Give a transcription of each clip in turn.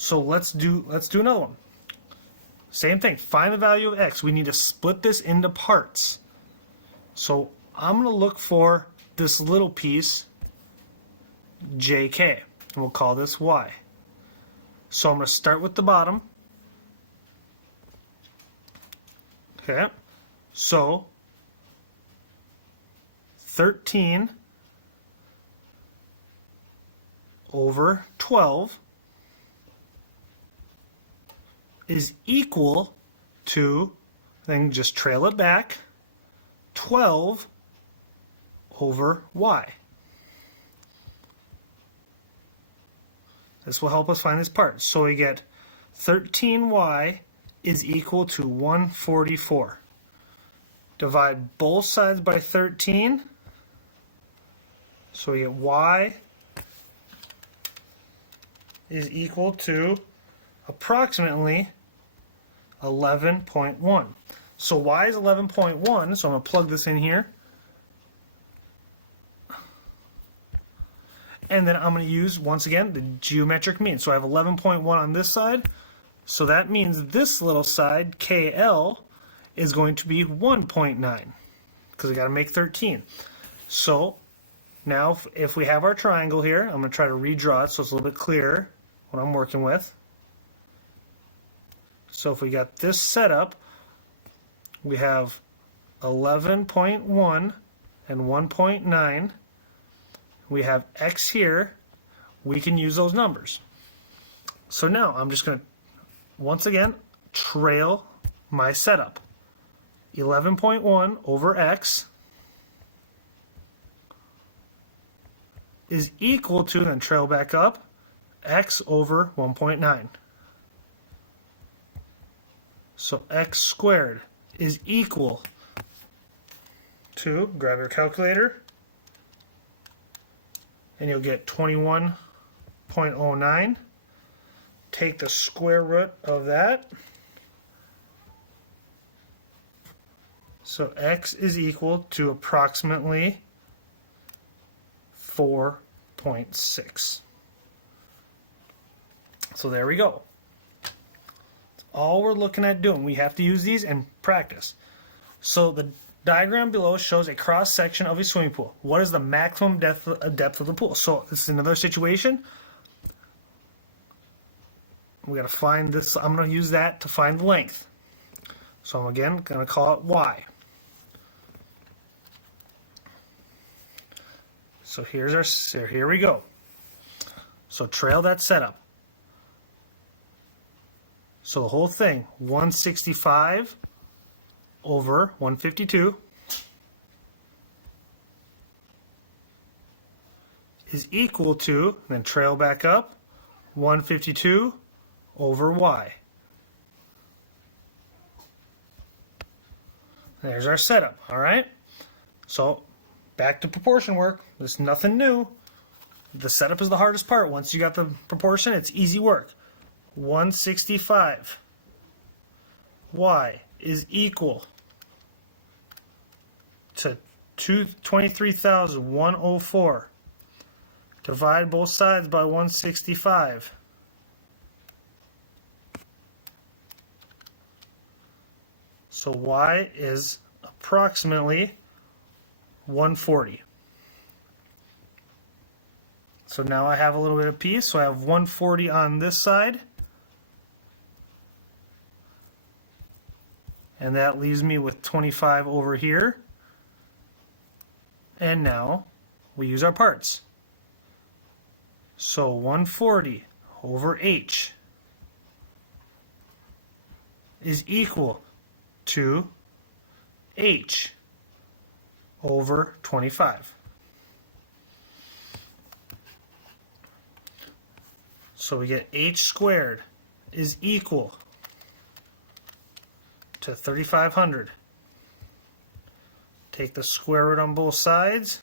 So let's do another one. Same thing. Find the value of x. We need to split this into parts. So I'm going to look for this little piece, jk, and we'll call this y. So I'm going to start with the bottom. Okay. So 13 over 12 is equal to, then just trail it back, 12 over y. This will help us find this part. So we get 13y is equal to 144. Divide both sides by 13. So we get y is equal to approximately 11.1. So y is 11.1, so I'm going to plug this in here. And then I'm going to use, once again, the geometric mean. So I have 11.1 on this side. So that means this little side, KL, is going to be 1.9 because I got to make 13. So now if we have our triangle here, I'm going to try to redraw it so it's a little bit clearer what I'm working with. So if we got this set up, we have 11.1 and 1.9. We have x here. We can use those numbers. So now I'm just going to, once again, trail my setup. 11.1 over x is equal to, then trail back up, x over 1.9. So x squared is equal to, grab your calculator, and you'll get 21.09. Take the square root of that. So x is equal to approximately 4.6. So there we go. That's all we're looking at doing. We have to use these and practice. So the diagram below shows a cross section of a swimming pool. What is the maximum depth of the pool? So this is another situation. We got to find this. I'm going to use that to find the length. So I'm again going to call it y. So here's our, here we go. So trail that setup. So the whole thing, 165 over 152 is equal to, then trail back up, 152 over y. There's our setup, all right? So back to proportion work. There's nothing new. The setup is the hardest part. Once you got the proportion, it's easy work. 165 y is equal to 23,104. Divide both sides by 165. So y is approximately 140. So now I have a little bit of piece. So I have 140 on this side. And that leaves me with 25 over here. And now we use our parts. So 140 over h is equal to h over 25. So we get h squared is equal to 3,500. Take the square root on both sides.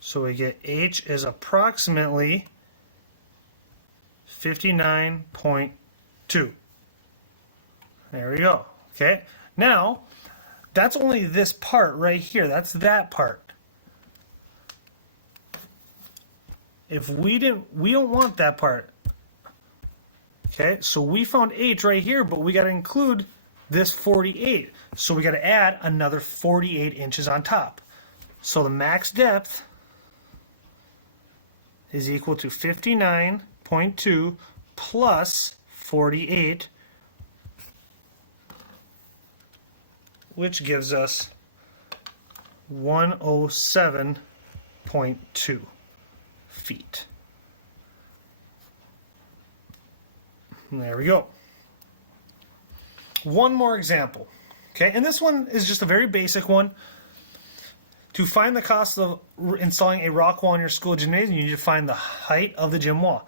So we get h is approximately 59.2. There we go. Okay. Now, that's only this part right here. That's that part. if we don't want that part. Okay, so we found h right here, but we got to include this 48. So we got to add another 48 inches on top. So the max depth is equal to 59.2 plus 48, which gives us 107.2 feet. And there we go. One more example. Okay, and this one is just a very basic one. To find the cost of installing a rock wall in your school gymnasium, you need to find the height of the gym wall.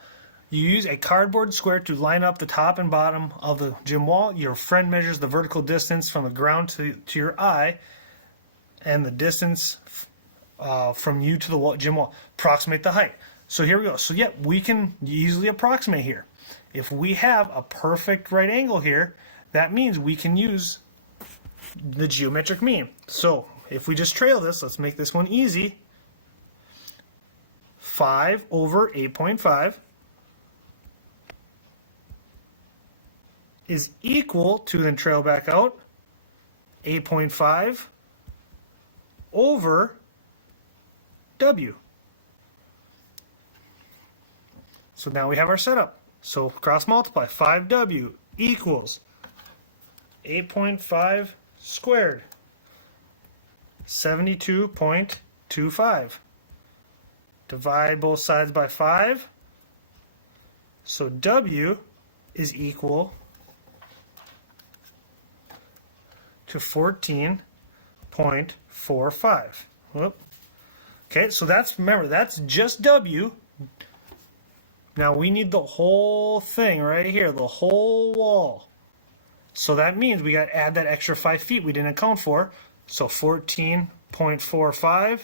You use a cardboard square to line up the top and bottom of the gym wall. Your friend measures the vertical distance from the ground to your eye and the distance from you to the gym wall. Approximate the height. So here we go. So yeah, we can easily approximate here. If we have a perfect right angle here, that means we can use the geometric mean. So if we just trail this, let's make this one easy. 5 over 8.5 is equal to, then trail back out, 8.5 over W. So now we have our setup. So cross multiply, 5W equals 8.5 squared, 72.25. Divide both sides by 5. So W is equal to 14.45. Whoop. Okay, so remember, that's just W. Now we need the whole thing right here, the whole wall. So that means we got to add that extra 5 feet we didn't account for. So 14.45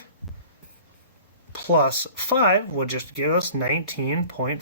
plus 5 will just give us 19.4.